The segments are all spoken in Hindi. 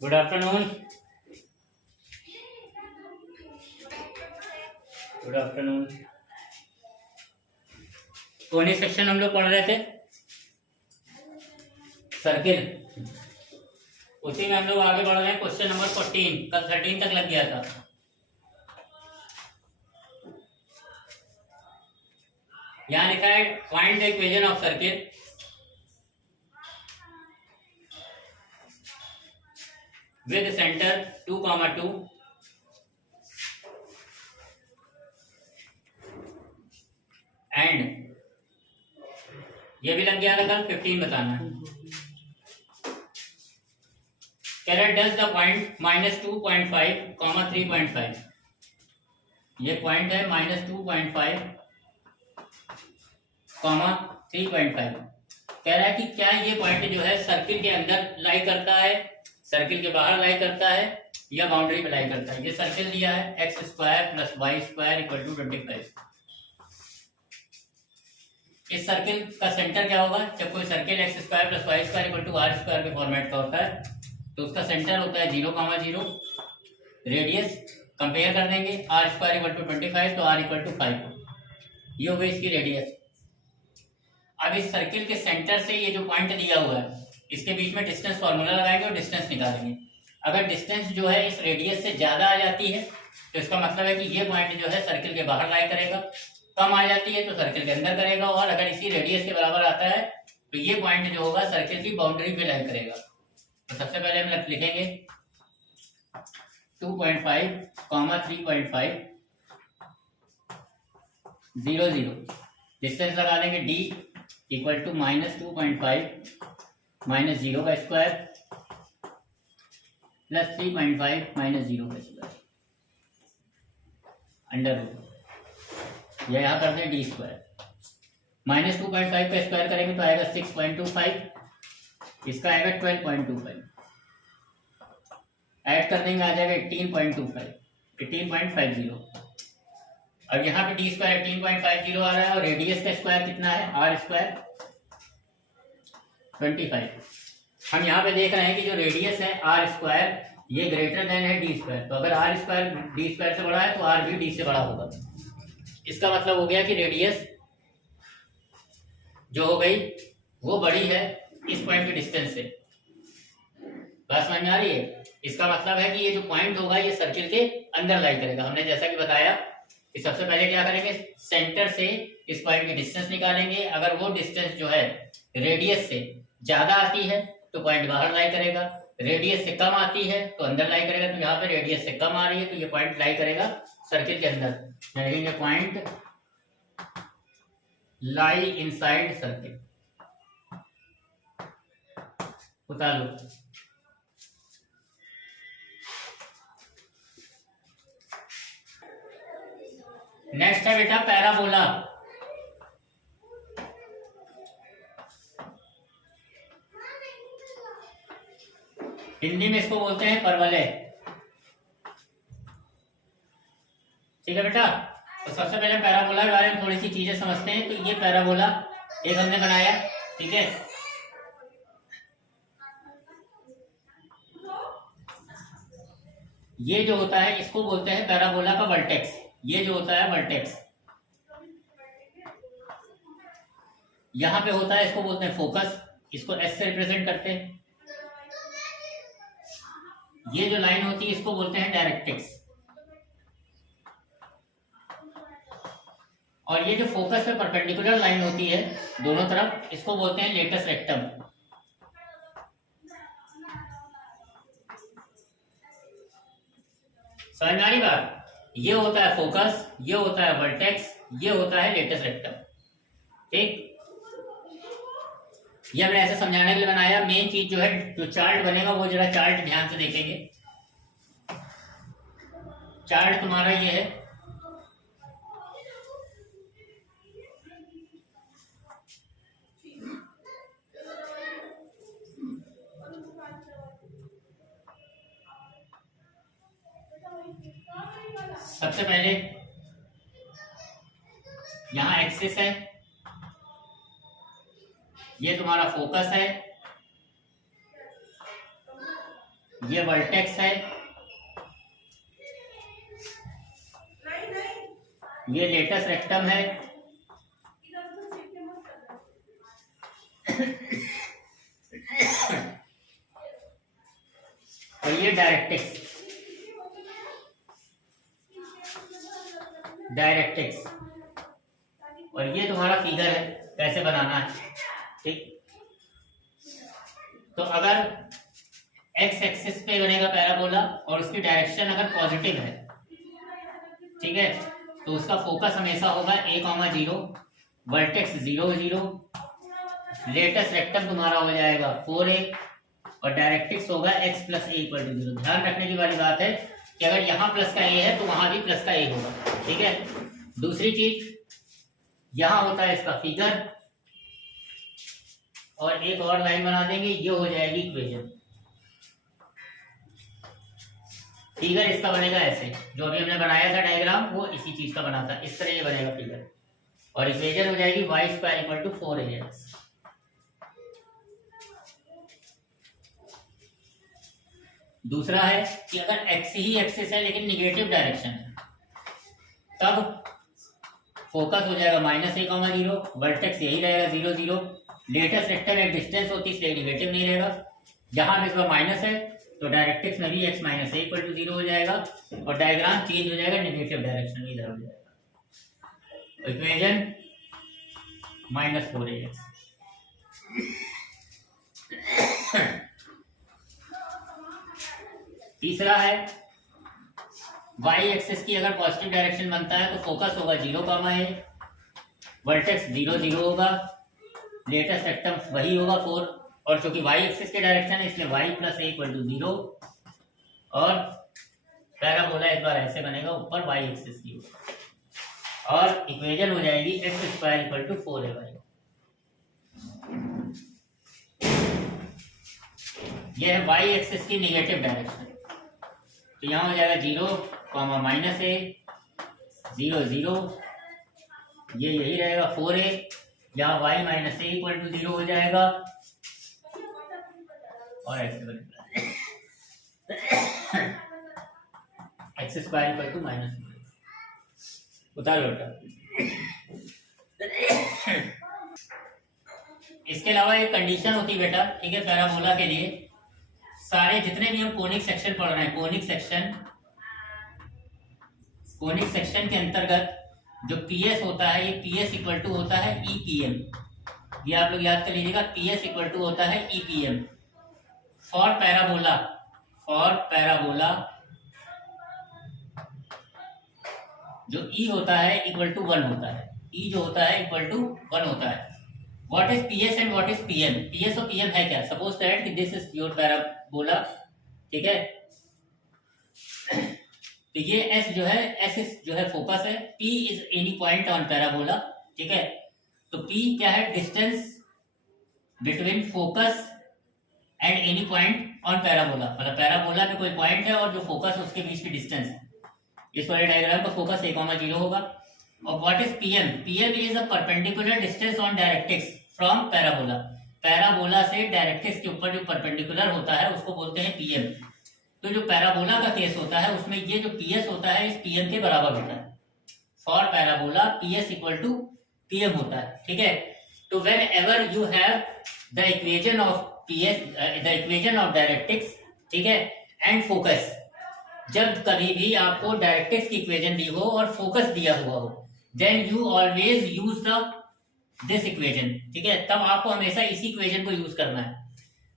Good afternoon. Good afternoon. कौन ही सेक्शन हम लोग पढ़ रहे थे? सर्किल। उसी में हम लोग आगे बढ़ रहे हैं। क्वेश्चन नंबर 14 कल 13 तक लग गया था। यहाँ लिखा है find the equation of circle with centre 2,2 and ये भी लग गया था कल 15 बताना है। Caret does the point -2.5, 3.5। ये पॉइंट है -2.5, 3.5। कह रहा है कि क्या ये पॉइंट जो है सर्किल के अंदर लाई करता है, सर्किल के बाहर लाई करता है या बाउंड्री पे लाई करता है। ये सर्किल दिया है x² + y² = 25। इस सर्किल का सेंटर क्या होगा? जब कोई सर्किल x² + y² = r² के फॉर्मेट का होता है तो उसका सेंटर होता है 0,0। रेडियस कंपेयर कर देंगे, r² = 25 तो r = 5। ये हो गई इसकी रेडियस। अब इस सर्किल के सेंटर से ये जो पॉइंट दिया हुआ है इसके बीच में डिस्टेंस फार्मूला लगाएंगे और डिस्टेंस निकालेंगे। अगर डिस्टेंस जो है इस रेडियस से ज्यादा आ जाती है तो इसका मतलब है कि ये पॉइंट जो है सर्किल के बाहर लाई करेगा, कम आ जाती है तो सर्किल के अंदर करेगा, और अगर इसी रेडियस के बराबर आता है तो ये पॉइंट जो होगा सर्किल की बाउंड्री पे लाई करेगा। तो सबसे पहले हम लिखेंगे 2.5, 3.5, 0, 0। डिस्टेंस लगा लेंगे d = -2.5 - 0 का स्क्वायर + 3.5 - 0 का स्क्वायर √ या यहाँ करते हैं d²। -2.5 का स्क्वायर करेंगे तो आएगा 6.25, इसका आएगा 12.25, ऐड कर देंगे आ जाएगा 18.25, 18.50। अब यहाँ पे d² 18.50 आ रहा है और रेडियस का स्क्वायर कितना है? r² 25। हम यहाँ पे देख रहे हैं कि जो रेडियस है r² ये ग्रेटर देन है d²। तो अगर r² d² से बड़ा है तो r भी d से बड़ा होगा। इसका मतलब हो गया कि रेडियस जो हो गई वो बड़ी है इस पॉइंट के डिस्टेंस से। बात समझ में आ रही है? इसका मतलब है कि ये जो पॉइंट होगा ये सर्किल के अंदर लाई करेगा। हमने जैसा कि बताया कि सबसे पहले क्या करेंगे, सेंटर से इस पॉइंट की डिस्टेंस निकालेंगे। अगर वो डिस्टेंस जो है रेडियस से ज्यादा आती है तो पॉइंट बाहर लाई करेगा, रेडियस से कम आती है तो अंदर लाई करेगा। तो यहाँ पे रेडियस से कम आ रही है तो ये पॉइंट लाई करेगा सर्किल के अंदर। लिखेंगे पॉइंट लाई इनसाइड सर्किल। उतार लो। नेक्स्ट है बेटा पैराबोला। हिंदी में इसको बोलते हैं परवलय। ठीक है बेटा। तो सबसे पहले पैराबोला के बारे में थोड़ी सी चीजें समझते हैं। तो ये पैराबोला एक हमने बनाया, ठीक है। ये जो होता है इसको बोलते हैं पैराबोला का वर्टेक्स। ये जो होता है वर्टेक्स यहां पे होता है, इसको बोलते हैं फोकस। इसको एस से रिप्रेजेंट करते हैं। ये जो लाइन होती है इसको बोलते हैं डायरेक्ट्रिक्स, और ये जो फोकस पे परपेंडिकुलर लाइन होती है दोनों तरफ इसको बोलते हैं लेटस रेक्टम। समझ में आ रही बात? ये होता है फोकस, ये होता है वर्टेक्स, ये होता है लेटस रेक्टम। ठीक, ये हमने ऐसे समझाने के लिए बनाया। मेन चीज जो है, जो चार्ट बनेगा वो जरा चार्ट ध्यान से देखेंगे। चार्ट तुम्हारा ये है, सबसे पहले यहां एक्सिस है, ये तुम्हारा फोकस है, ये वर्टेक्स है, ये लेटस रेक्टम है, और ये डायरेक्टिक्स, और ये तुम्हारा फिगर है कैसे बनाना है। ठीक, तो अगर एक्स एक्सिस पे बनेगा पैराबोला और उसकी डायरेक्शन अगर पॉजिटिव है, ठीक है, तो उसका फोकस हमेशा होगा a,0, वर्टेक्स 0 0, लेटस रेक्टम तुम्हारा हो जाएगा 4a और डायरेक्टिक्स होगा x + a = 0। ध्यान रखने की वाली बात है कि अगर यहाँ प्लस का a है तो वहां भी प्लस का a होगा। ठीक है, दूसरी चीज यहां होता है इसका फिगर, और एक और लाइन बना देंगे, ये हो जाएगी इक्वेशन। फिगर इसका बनेगा ऐसे, जो अभी हमने बनाया था डायग्राम वो इसी चीज का बना था, इस तरह ये बनेगा फिगर, और इक्वेशन हो जाएगी y² = 4ax। दूसरा है कि अगर x ही एक्सिस है लेकिन निगेटिव डायरेक्शन है, तब फोकस हो जाएगा -a,0, वर्टेक्स यही रहेगा 0 0, लेटेस्ट रेक्टम एक डिस्टेंस होती है इसलिए निगेटिव नहीं रहेगा। जहां इस बार माइनस है तो डायरेक्टिक्स में भी x - a = 0 हो जाएगा, और डायग्राम चेंज हो जाएगा, नेगेटिव डायरेक्शन में इधर हो जाएगा। Equation -4ax। तीसरा है y एक्सिस की अगर पॉजिटिव डायरेक्शन बनता है तो फोकस होगा 0, a, वर्टेक्स 0 0 होगा, लेटेस्ट रेक्टम वही होगा 4, और चूंकि y एक्सिस के डायरेक्शन है इसलिए y + a = 0, और पैराबोला इस बार ऐसे बनेगा, ऊपर y एक्सिस की होगा, और इक्वेशन हो जाएगी x² = 4ay। यह है y एक्सिस की नेगेटिव डायरेक्शन, तो यहाँ हो जाएगा 0, -a 0 0, ये यही रहेगा 4a, यहाँ y - a = 0 हो जाएगा, और ऐसे बनेगा x² = -4। उतार लो। इसके अलावा एक कंडीशन होती है बेटा, ठीक है, पैराबोला के लिए सारे जितने भी हम कोनिक सेक्शन पढ़ रहे हैं, कोनिक सेक्शन के अंतर्गत जो पीएस होता है, ये पीएस = होता है ईपीएम। ये आप लोग याद कर लीजिएगा, पीएस = होता है ईपीएम। फॉर पैराबोला जो ई होता है = 1 होता है, ई जो होता है = 1 होता है। What is PS and what is PM? PS और पीएम है क्या? सपोज दैट कि दिस इज योर पैराबोला, ठीक है, तो ये एस जो है, एस जो है फोकस है, P is any point on parabola, ठीक है, तो पी क्या है? Distance between focus and any point on parabola, मतलब पैराबोला में कोई पॉइंट है और जो फोकस है उसके बीच की डिस्टेंस है। इस वाले डायग्राम का फोकस a,0 होगा। और what is PM? PM is a perpendicular distance on directrix from parabola. Parabola से डायरेक्ट्रिक्स के ऊपर जो परपेंडिकुलर होता है उसको बोलते हैं पीएम। तो जो पैराबोला का केस होता है उसमें ये जो पीएस होता है इस पीएम के बराबर होता है। फॉर पैराबोला पीएस = पीएम होता है, ठीक है। तो when ever you have the equation of PS, the equation of directrix, ठीक है, एंड फोकस, जब कभी भी आपको डायरेक्ट्रिक्स की इक्वेशन दी हो और फोकस दिया हुआ हो, then you always use this equation, ठीक है, तब आपको हमेशा इसी इक्वेशन को यूज करना है।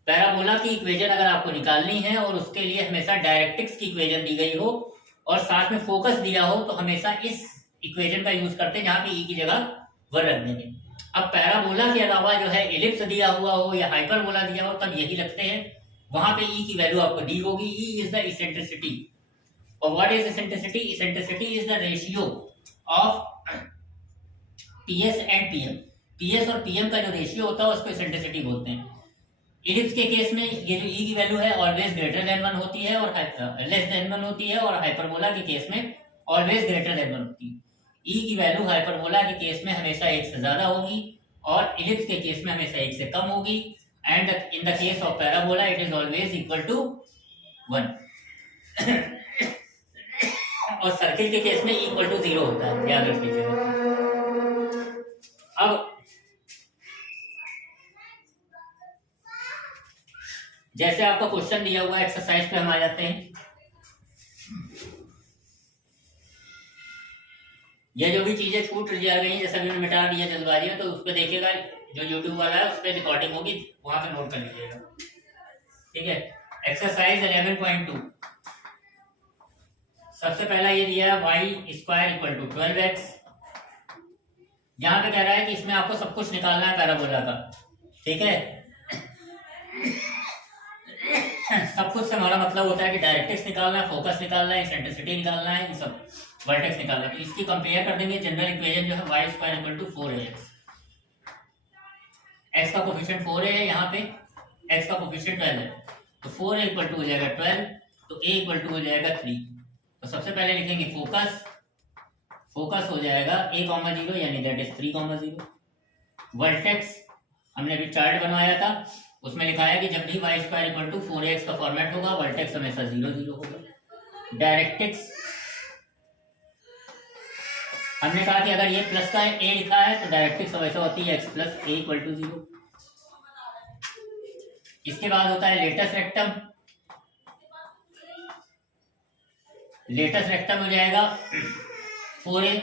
पैराबोला की इक्वेशन अगर आपको निकालनी है और उसके लिए हमेशा डायरेक्ट्रिक्स की इक्वेशन दी गई हो और साथ में फोकस दिया हो, तो हमेशा इस इक्वेशन का यूज करते हैं, जहां पे ई की जगह 1 रख देंगे। अब पैराबोला के अलावा जो है एलिप्स दिया हुआ हो या हाइपरबोला दिया हो, तब यही लगते हैं, वहां पे ई की वैल्यू आपको दी होगी। E is the eccentricity. और what is eccentricity? Eccentricity is the ratio of PS and PM. PS और पीएम का जो रेशियो होता है उसको इसेंट्रिसिटी बोलते हैं। इलिप्स के केस में ये जो ई की वैल्यू है ऑलवेज ग्रेटर देन 1 होती है और लेस देन 1 होती है, और हाइपरबोला के केस में ऑलवेज ग्रेटर देन 1 होती है। ई की वैल्यू हाइपरबोला के केस में हमेशा 1 से ज्यादा होगी और इलिप्स के केस में हमेशा 1 से कम होगी। And in the case of parabola it is always equal to 1। और सर्किल के केस में इक्वल टू 0 होता है, याद रख लीजिएगा। अब जैसे आपका क्वेश्चन दिया हुआ है, एक्सरसाइज पे हम आ जाते हैं। ये जो भी चीजें छूट जा गई जैसा भी मिटा दिया जल्दबाजी में, तो उस पर देखिएगा, जो यूट्यूब वाला है उस पर रिकॉर्डिंग होगी, वहां से नोट कर लीजिएगा। ठीक है, एक्सरसाइज 11.2। सबसे पहला ये दिया है y square equal to 12x। यहाँ पे कह रहा है कि इसमें आपको सब कुछ निकालना है पैराबोला का। ठीक है, सब कुछ से हमारा मतलब होता है कि डायरेक्ट्रिक्स निकालना है, फोकस निकालना है, एक्सेंट्रिसिटी निकालना है, ये सब वर्टेक्स निकालना है। तो इसकी कंपेयर कर देंगे। जनरल इक्वेशन जो है y square equal to 4ax। x का कोफिशिएंट 4a है, यहाँ पे x का कोफिशिएंट 12 है, तो 4a इक्वल टू हो जाएगा 12, तो a इक्वल टू हो जाएगा 3। तो सबसे पहले लिखेंगे फोकस। फोकस हो जाएगा a,0 यानी दैट इज 3,0। वर्टेक्स हमने अभी चार्ट बनवाया था, उसमें लिखा है कि जब भी y square equal to 4ax का फॉर्मेट होगा, वर्टेक्स हमेशा 0 0 होगा। डायरेक्ट्रिक्स हमने कहा कि अगर ये प्लस का a लिखा है तो डायरेक्ट्रिक्स हमेशा होती है x plus a equal to 0। इसके बाद होता है लेटस रेक्टम। लेटस रेक्टम हो जाएगा 4a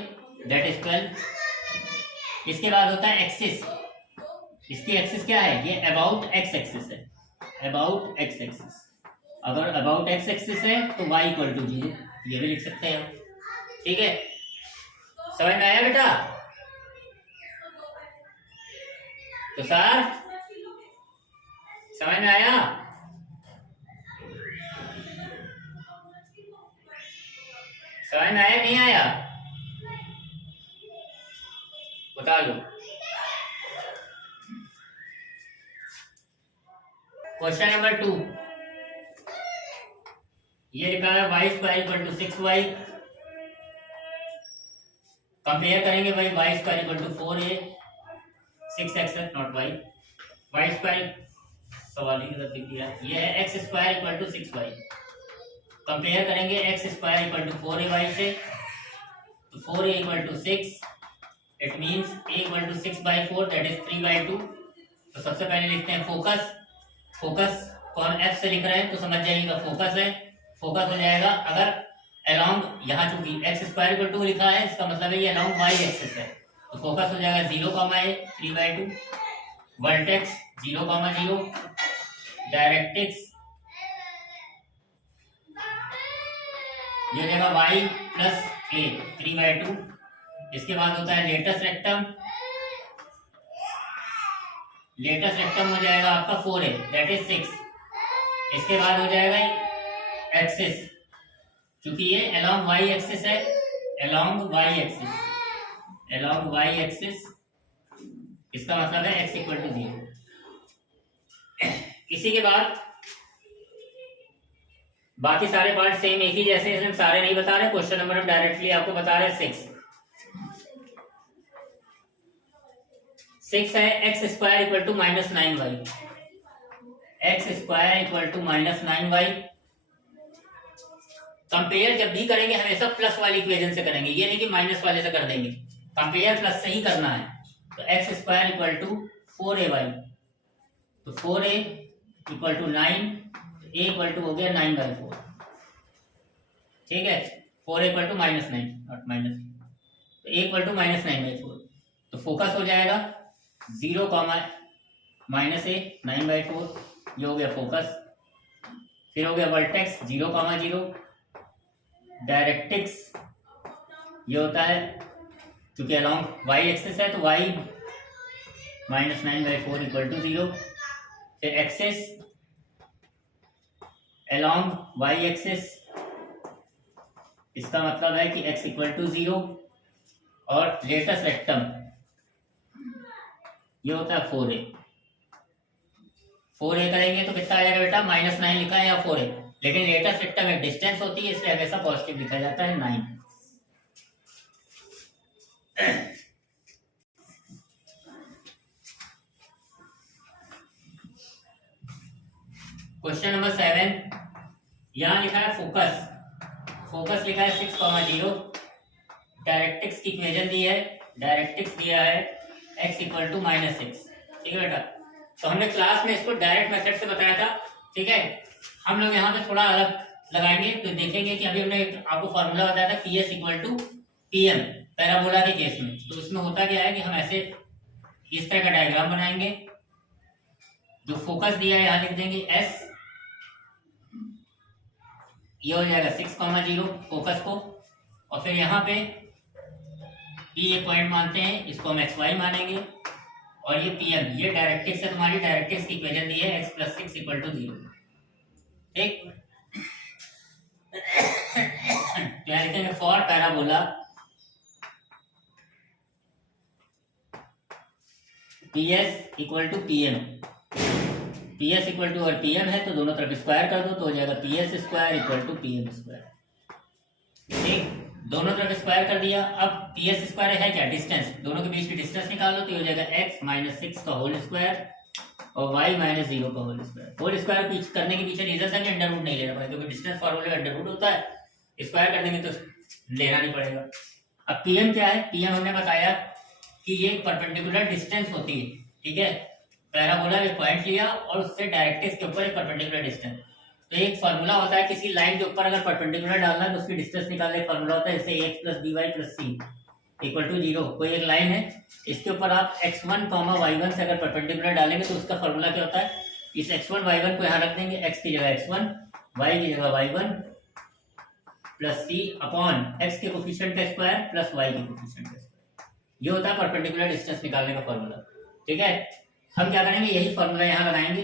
दैट इज 12। इसके बाद होता है एक्सिस। इसकी एक्सिस क्या है? ये अबाउट एक्स एक्सिस है, अबाउट एक्स एक्सिस। अगर अबाउट एक्स एक्सिस है तो y इक्वल टू 0, ये भी लिख सकते हैं। ठीक है, समझ में आया बेटा? तो सर समझ में आया? समझ में आया नहीं आया? बता लो। क्वेश्चन नंबर 2, ये लिखा है y square equal to 6y। Compare करेंगे भाई, y square equal to 4a, 6x not y square, सवाल ही गलत लिख दिया। ये है x square equal to 6y। Compare करेंगे x square equal to 4ay से, तो 4a equal to 6, it means a equal to 6/4 that is 3/2। तो सबसे पहले लिखते हैं फोकस। फोकस कौन f से लिख रहे हैं तो समझ जाइएगा फोकस है। फोकस हो जाएगा, अगर अलोंग, यहाँ चूंकि एक्स स्क्वायर इक्वल टू लिखा है, इसका मतलब है ये अलोंग y एक्सिस है, तो फोकस हो जाएगा 0,a 3/2। वर्टेक्स 0,0। डायरेक्ट्रिक्स ये हो जाएगा y प्लस a 3/2। इसके बाद होता है लेटस रेक्टम। लेटस रेक्टम हो जाएगा आपका 4a दैट इज 6। इसके बाद हो जाएगा एक्सिस, क्योंकि ये अलोंग y एक्सिस है, along y axis, along y axis, इसका मतलब है x इक्वल टू 0। इसी के बाद बाकी सारे पार्ट सेम एक ही जैसे, इसमें सारे नहीं बता रहे। क्वेश्चन नंबर हम डायरेक्टली आपको बता रहे हैं 6 है X square equal to -9y। X square equal to -9y। Compare जब भी करेंगे हमेशा प्लस वाली इक्वेशन से करेंगे, ये नहीं कि माइनस वाले से कर देंगे। कंपेयर प्लस से ही करना है। तो x square equal to 4ay, तो 4a equal to 9, a equal to हो गया 9/4। ठीक है, 4 इक्वल टू -9 नॉट माइनस, तो a इक्वल टू -9/4। तो फोकस हो जाएगा 0, -a 9/4, ये हो गया फोकस। फिर हो गया वर्टेक्स 0,0। डायरेक्ट्रिक्स ये होता है, क्योंकि अलोंग y एक्सिस है तो y -9/4 इक्वल टू 0। फिर एक्सिस अलोंग y एक्सिस, इसका मतलब है कि x इक्वल टू 0। और लेटस रेक्टम ये होता है 4a। 4a करेंगे तो कितना आ जाएगा बेटा? -9 लिखा है या 4a, लेकिन लेटस रेक्टम एक डिस्टेंस होती है, इसलिए हमेशा पॉजिटिव लिखा जाता है 9। क्वेश्चन नंबर 7, यहाँ लिखा है फोकस, फोकस लिखा है 6,0, डायरेक्ट्रिक्स की इक्वेशन दी है, डायरेक्ट्रिक्स दिया है x इक्वल टू -6। ठीक है बेटा, तो हमने क्लास में इसको डायरेक्ट मेथड से बताया था। ठीक है, हम लोग यहाँ पे थोड़ा अलग लगाएंगे तो देखेंगे कि अभी हमने आपको फॉर्मूला बताया था PS equal to PM parabola के केस में। तो इसमें होता क्या है कि हम ऐसे इस तरह का डायग्राम बनाएंगे, जो फोकस दिया है यहाँ लिख देंगे S, ये हो जाएगा 6,0 फोकस को, और फिर यहाँ पे ये पॉइंट मानते हैं, इसको हम XY मानेंगे, और ये PM, ये डायरेक्ट्रिक्स है तुम्हारी, डायरेक्ट्रिक्स की इक्वेशन दी है x + 6 = 0। ठीक, तो यहाँ लिखेंगे for parabola PS equal to PM, PS equal to और PM है तो दोनों तरफ स्क्वायर कर दो तो हो जाएगा PS square equal to PM square. ठीक, दोनों तरफ स्क्वायर कर दिया। अब PS स्क्वायर है क्या, डिस्टेंस, दोनों के बीच की डिस्टेंस निकालो तो हो जाएगा x - 6 का होल स्क्वायर और y - 0 का होल स्क्वायर। होल स्क्वायर करने के पीछे रीजन है कि अंडर रूट नहीं लेना पड़ेगा, क्योंकि डिस्टेंस फॉर्मूले में अंडर रूट होता है, स्क्वायर करने में तो लेना नहीं पड़ेगा। अब PM क्या है, PM हमने बताया कि ये परपेंडिकुलर डिस्टेंस होती है। ठीक है, पैराबोला एक पॉइंट लिया और उससे डायरेक्ट्रिक्स के ऊपर एक परपेंडिकुलर डिस्टेंस, तो एक फार्मूला होता है किसी लाइन के ऊपर अगर परपेंडिकुलर डालना है तो उसकी डिस्टेंस निकालने का फार्मूला होता है, जैसे x + by + c = 0। कोई एक लाइन है, इसके ऊपर आप x1, y1 से अगर परपेंडिकुलर डालेंगे तो उसका फार्मूला क्या होता है, इस x1 y1 को यहाँ रख देंगे, x की जगह x1, y की जगह y1 + c अपॉन x के कोफिशिएंट का स्क्वायर प्लस y के कोफिशिएंट का स्क्वायर। ये होता है परपेंडिकुलर डिस्टेंस निकालने का फार्मूला। ठीक है, हम क्या करेंगे, यही फार्मूला यहाँ लगाएंगे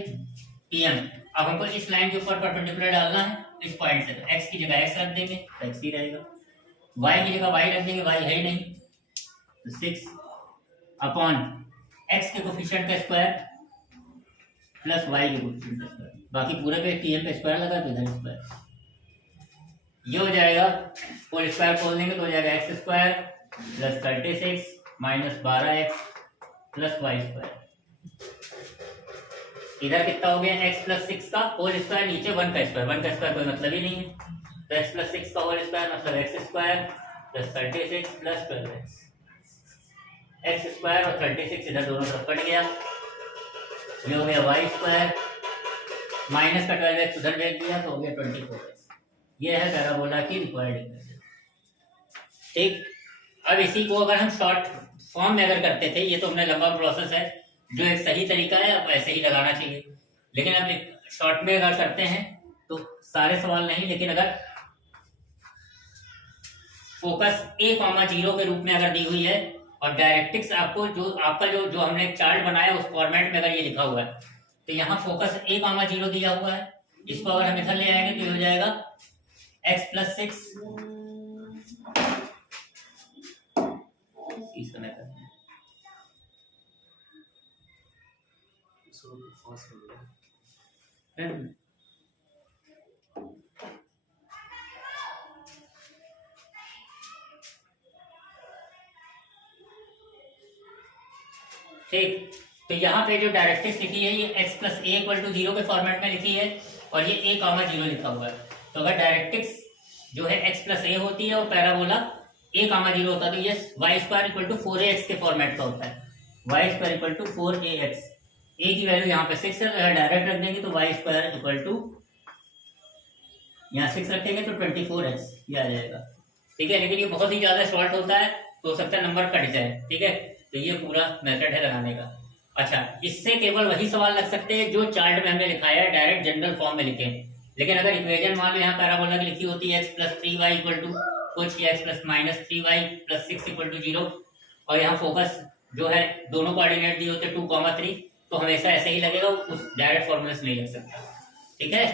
PM। अब हमको इस लाइन के ऊपर परपेंडिकुलर डालना है इस पॉइंट से, तो x की जगह x रख देंगे तो x ही रहेगा, y की जगह y रख देंगे, y है ही नहीं, तो 6 अपॉन x के कोफिशिएंट का स्क्वायर प्लस y के कोफिशिएंट का स्क्वायर, बाकी पूरे पे PM पे स्क्वायर लगा तो इधर स्क्वायर। ये हो जाएगा, होल स्क्वायर खोल देंगे तो हो जाएगा x square plus 36 minus 12x plus y square. इधर कितना हो गया, x + 6 का होल स्क्वायर, नीचे 1 का स्क्वायर, 1 का स्क्वायर कोई मतलब ही नहीं है, तो x + 6 का होल स्क्वायर मतलब x square plus 36 plus 12x, x square और 36 इधर दोनों तरफ कट गया, ये हो गया y स्क्वायर माइनस का 12x उधर भेज दिया तो हो गया 24x। ये है पैराबोला की रिक्वायर्ड इक्वेशन। ठीक, अब इसी को अगर हम शॉर्ट फॉर्म में अगर करते थे, ये तो हमने लंबा प्रोसेस है, जो एक सही तरीका है आप ऐसे ही लगाना चाहिए, लेकिन अब एक शॉर्ट में अगर करते हैं तो सारे सवाल नहीं, लेकिन अगर फोकस a,0 के रूप में अगर दी हुई है और डायरेक्ट्रिक्स आपको जो आपका जो हमने चार्ट बनाया उस फॉर्मेट में अगर ये लिखा हुआ है, तो यहाँ फोकस a,0 दिया हुआ है, इसको अगर हम इधर ले आएंगे तो हो जाएगा x + 6 इस समय का ठीक। तो यहाँ पे जो डायरेक्ट्रिक्स लिखी है ये x + a = 0 के फॉर्मेट में लिखी है और ये a,0 लिखा हुआ है। तो अगर डायरेक्ट्रिक्स जो है x + a होती है और पैराबोला a,0 होता है तो ये y² = 4ax के फॉर्मेट का होता है, y² = 4ax। a की वैल्यू यहाँ पे 6 है तो यहाँ डायरेक्ट रख देंगे तो y² यहाँ 6 रखेंगे तो 24x ये आ जाएगा। ठीक है, लेकिन ये बहुत ही ज्यादा शॉर्ट होता है तो हो सकता है नंबर कट जाए। ठीक है, तो ये पूरा मेथड है लगाने का। अच्छा, इससे केवल वही सवाल लग सकते हैं जो चार्ट में हमने लिखा है, डायरेक्ट जनरल फॉर्म में लिखे, लेकिन अगर इक्वेशन मान लो यहाँ पैराबोला की लिखी होती है x + 3y = कुछ, या x + -3y + 6 = 0 और यहाँ फोकस जो है दोनों कोऑर्डिनेट दिए होते 2, 3, तो हमेशा ऐसे ही लगेगा, उस डायरेक्ट फॉर्मूला से नहीं लग सकता। ठीक है।